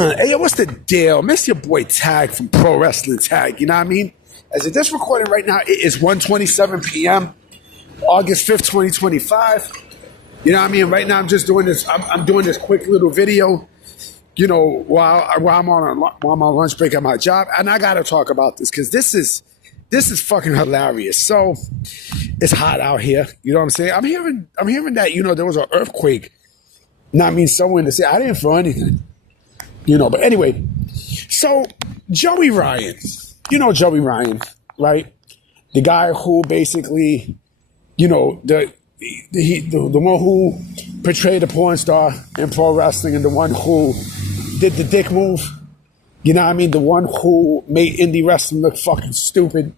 Hey, yo, what's the deal? Miss your boy Tag from Pro Wrestling Tag, you know what I mean? As of this recording right now, it is 1:27 p.m., August 5th, 2025. You know what I mean? Right now, I'm just doing this. I'm doing this quick little video, you know, while I'm on lunch break at my job. And I got to talk about this because this is fucking hilarious. So it's hot out here. You know what I'm saying? I'm hearing that, you know, there was an earthquake. Not mean somewhere in the city. I didn't feel anything. You know, but anyway, so Joey Ryan, you know Joey Ryan, right? The guy who basically, you know, the one who portrayed a porn star in pro wrestling and the one who did the dick move, you know what I mean? The one who made indie wrestling look fucking stupid,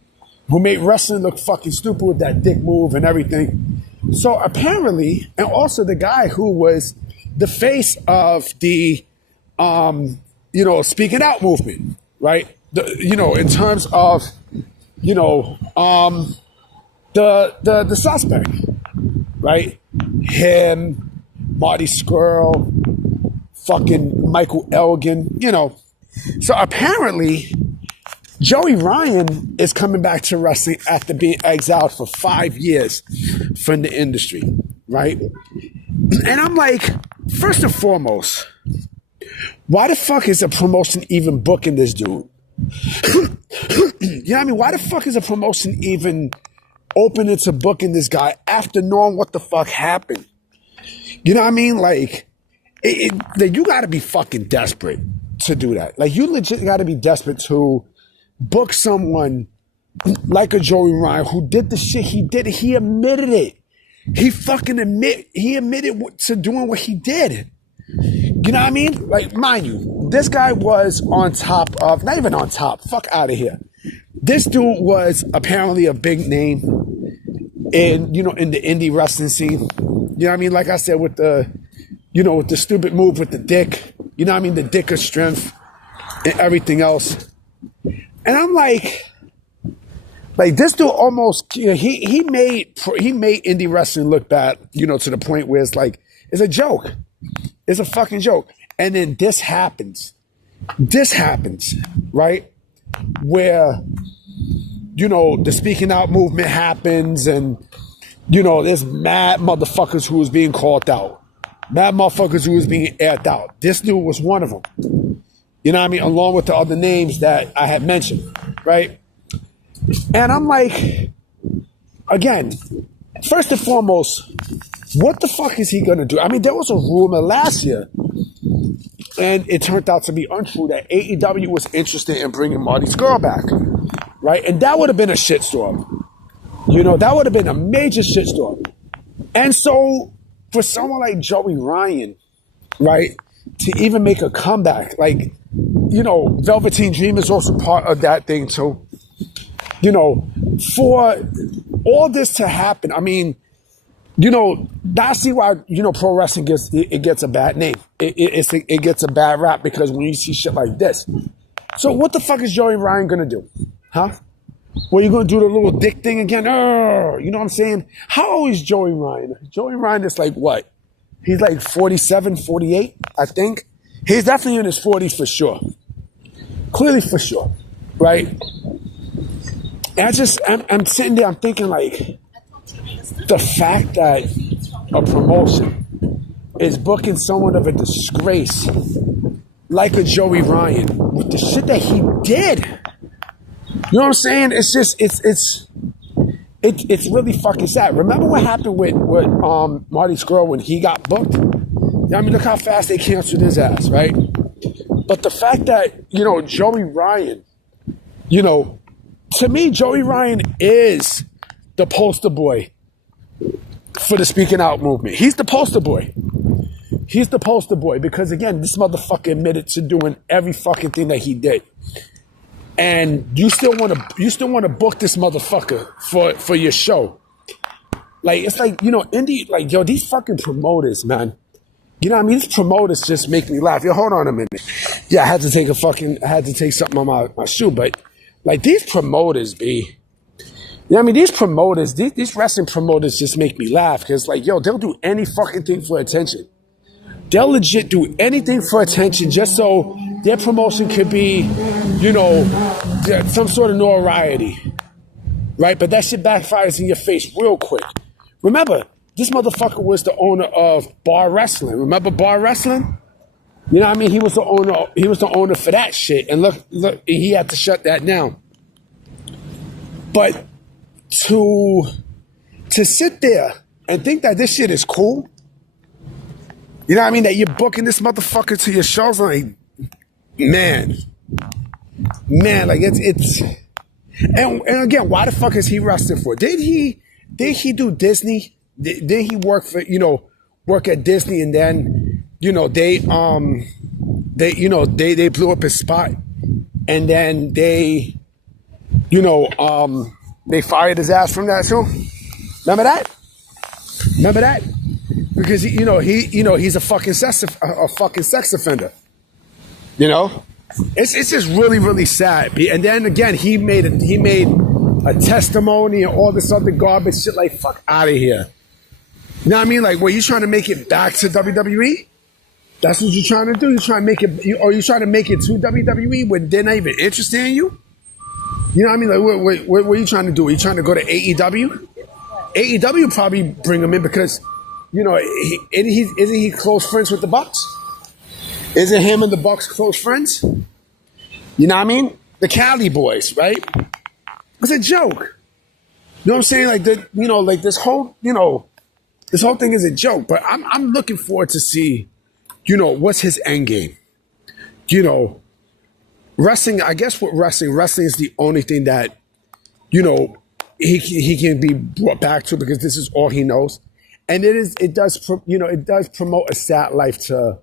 who made wrestling look fucking stupid with that dick move and everything. So apparently, and also the guy who was the face of the you know, speaking out movement, right? You know, in terms of, you know, the suspect, right? Him, Marty Scurll, fucking Michael Elgin, you know. So apparently, Joey Ryan is coming back to wrestling after being exiled for 5 years from the industry, right? And I'm like, first and foremost, why the fuck is a promotion even booking this dude? You know what I mean? Why the fuck is a promotion even open to booking this guy after knowing what the fuck happened? You know what I mean? Like, you gotta be fucking desperate to do that. Like, you legit gotta be desperate to book someone like a Joey Ryan who did the shit he did. He admitted it. He admitted to doing what he did. You know what I mean? Like, mind you, this guy was on top of, not even on top, fuck out of here. This dude was apparently a big name in, you know, in the indie wrestling scene. You know what I mean? Like I said, with the, you know, with the stupid move with the dick, you know what I mean? The dick of strength and everything else. And I'm like this dude almost, you know, he made indie wrestling look bad, you know, to the point where it's like, it's a joke. It's a fucking joke. And then this happens, right? Where, you know, the speaking out movement happens and, you know, there's mad motherfuckers who was being called out. Mad motherfuckers who was being aired out. This dude was one of them. You know what I mean? Along with the other names that I had mentioned, right? And I'm like, again, first and foremost, what the fuck is he gonna do? I mean, there was a rumor last year, and it turned out to be untrue, that AEW was interested in bringing Marty Scurll back, right? And that would have been a shitstorm. You know, that would have been a major shitstorm. And so, for someone like Joey Ryan, right, to even make a comeback, like, you know, Velveteen Dream is also part of that thing too. You know, for all this to happen, I mean, you know, I see why, you know, pro wrestling gets a bad name. It gets a bad rap because when you see shit like this. So what the fuck is Joey Ryan gonna do? Huh? Well, you gonna do the little dick thing again? You know what I'm saying? How old is Joey Ryan? Joey Ryan is like what? He's like 47, 48, I think. He's definitely in his 40s for sure. Clearly for sure, right? And I'm sitting there, I'm thinking like, the fact that a promotion is booking someone of a disgrace like a Joey Ryan with the shit that he did. You know what I'm saying? It's just, it's really fucking sad. Remember what happened with Marty Scurll when he got booked? I mean, look how fast they canceled his ass, right? But the fact that, you know, Joey Ryan, you know, to me, Joey Ryan is the poster boy for the speaking out movement. He's the poster boy. He's the poster boy because, again, this motherfucker admitted to doing every fucking thing that he did. And you still want to book this motherfucker for your show. Like, it's like, you know, like, yo, these fucking promoters, man. You know what I mean? These promoters just make me laugh. Yo, hold on a minute. Yeah, I had to take something on my shoe, but like these promoters, B. You know what I mean? These promoters, these wrestling promoters just make me laugh because, like, yo, they'll do any fucking thing for attention. They'll legit do anything for attention just so their promotion could be, you know, some sort of notoriety, right? But that shit backfires in your face real quick. Remember, this motherfucker was the owner of Bar Wrestling. Remember Bar Wrestling? You know what I mean? He was the owner. He was the owner for that shit. And look, he had to shut that down. But to sit there and think that this shit is cool, you know what I mean? That you're booking this motherfucker to your shows, like, man, like it's. And again, why the fuck is he wrestling for? Did he do Disney? Did he work at Disney, and then, you know, they blew up his spot, and then they fired his ass from that too. Remember that? Because he's a fucking sex offender. You know, it's just really, really sad. And then again, he made a testimony and all this other garbage shit. Like, fuck out of here. You know what I mean? Like, were you trying to make it back to WWE? That's what you're trying to do. You're trying to make it, or you're trying to make it to WWE when they're not even interested in you. You know what I mean? Like, what are you trying to do? Are you trying to go to AEW? AEW probably bring him in because, you know, isn't he close friends with the Bucks? Isn't him and the Bucks close friends? You know what I mean? The Cali boys, right? It's a joke. You know what I'm saying? Like, this whole thing is a joke. But I'm looking forward to see, you know, what's his end game. You know, wrestling, I guess with wrestling is the only thing that, you know, he can be brought back to, because this is all he knows. And it does promote a sad life to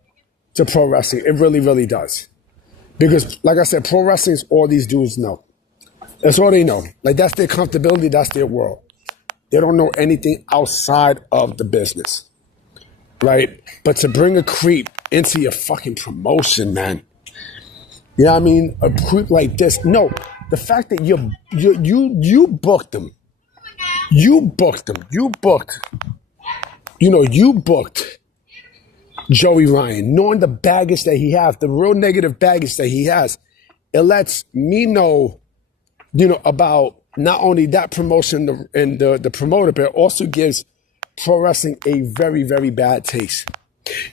pro wrestling. It really, really does. Because, like I said, pro wrestling is all these dudes know. That's all they know. Like, that's their comfortability. That's their world. They don't know anything outside of the business. Right? But to bring a creep into your fucking promotion, man. You know what I mean? A creep like this. No, the fact that you booked them. You booked Joey Ryan, knowing the baggage that he has, the real negative baggage that he has. It lets me know, you know, about not only that promotion and the promoter, but it also gives pro wrestling a very, very bad taste.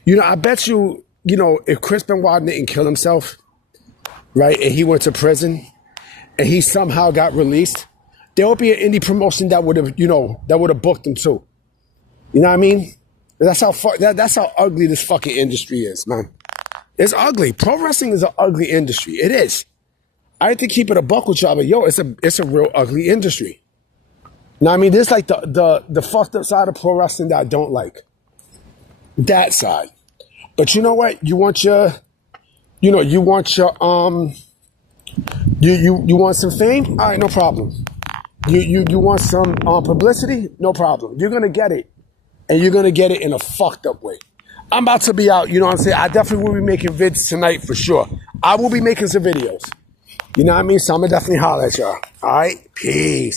You know, I bet you, you know, if Chris Benoit didn't kill himself, right, and he went to prison, and he somehow got released, there would be an indie promotion that would have booked him too. You know what I mean? That's how ugly this fucking industry is, man. It's ugly. Pro wrestling is an ugly industry. It is. I hate to keep it a buck with y'all, but yo, it's a real ugly industry. Now, I mean, there's like the fucked up side of pro wrestling that I don't like. That side. But you know what? You want some fame? All right, no problem. You want some publicity? No problem. You're gonna get it. And you're gonna get it in a fucked up way. I'm about to be out, you know what I'm saying? I definitely will be making vids tonight for sure. I will be making some videos. You know what I mean? So I'm gonna definitely holler at y'all. All right? Peace.